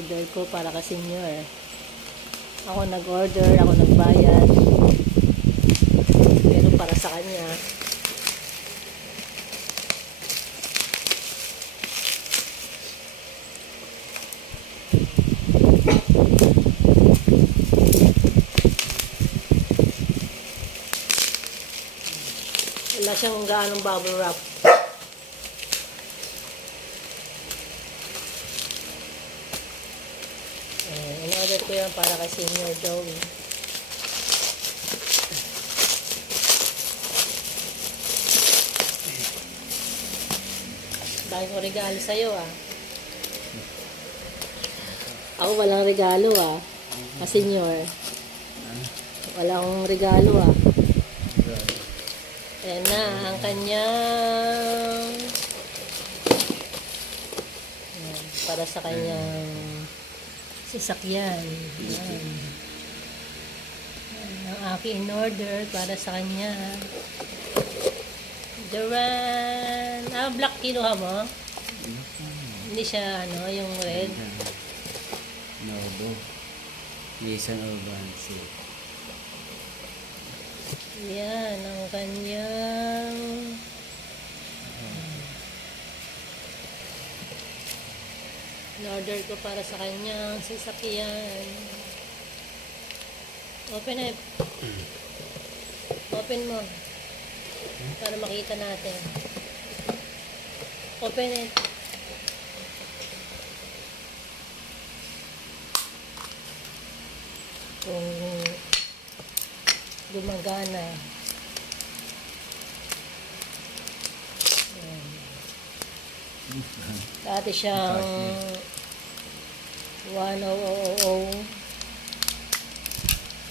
in-order ko para kay senior. Ako nag-order, ako nagbayad. Pero para sa kanya. Wala siyang gaanong bubble wrap. In-order ko yan para kay Senior Joey. Dahil ko regalo sa'yo Ako walang regalo Senior. Wala akong regalo Ayan na, ang kanyang para sa kanyang sasakyan. Ayan. Ang aking in-order para sa kanya. Duran. Black kinuha mo? Hindi siya, yung red. No. Nissan Urban C. Yan, ang kanyang in-order ko para sa kanyang sasakyan. Open it. Open mo. Para makita natin. Open it. Kung gumagana. Dati siyang 1000.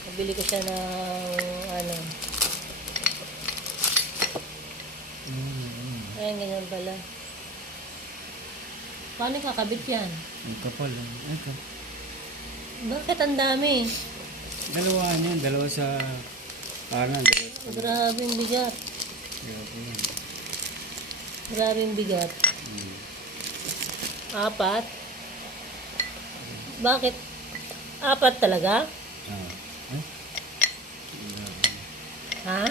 Nabili ko siya ng Ayan, ganyan pala. Paano kakabit yan? Ang kapal. Ito. Bakit ang dami? Dalawa sa kanan. Grabe yung bigat. Grabe yung bigat. 4? Bakit? 4 talaga? Ha?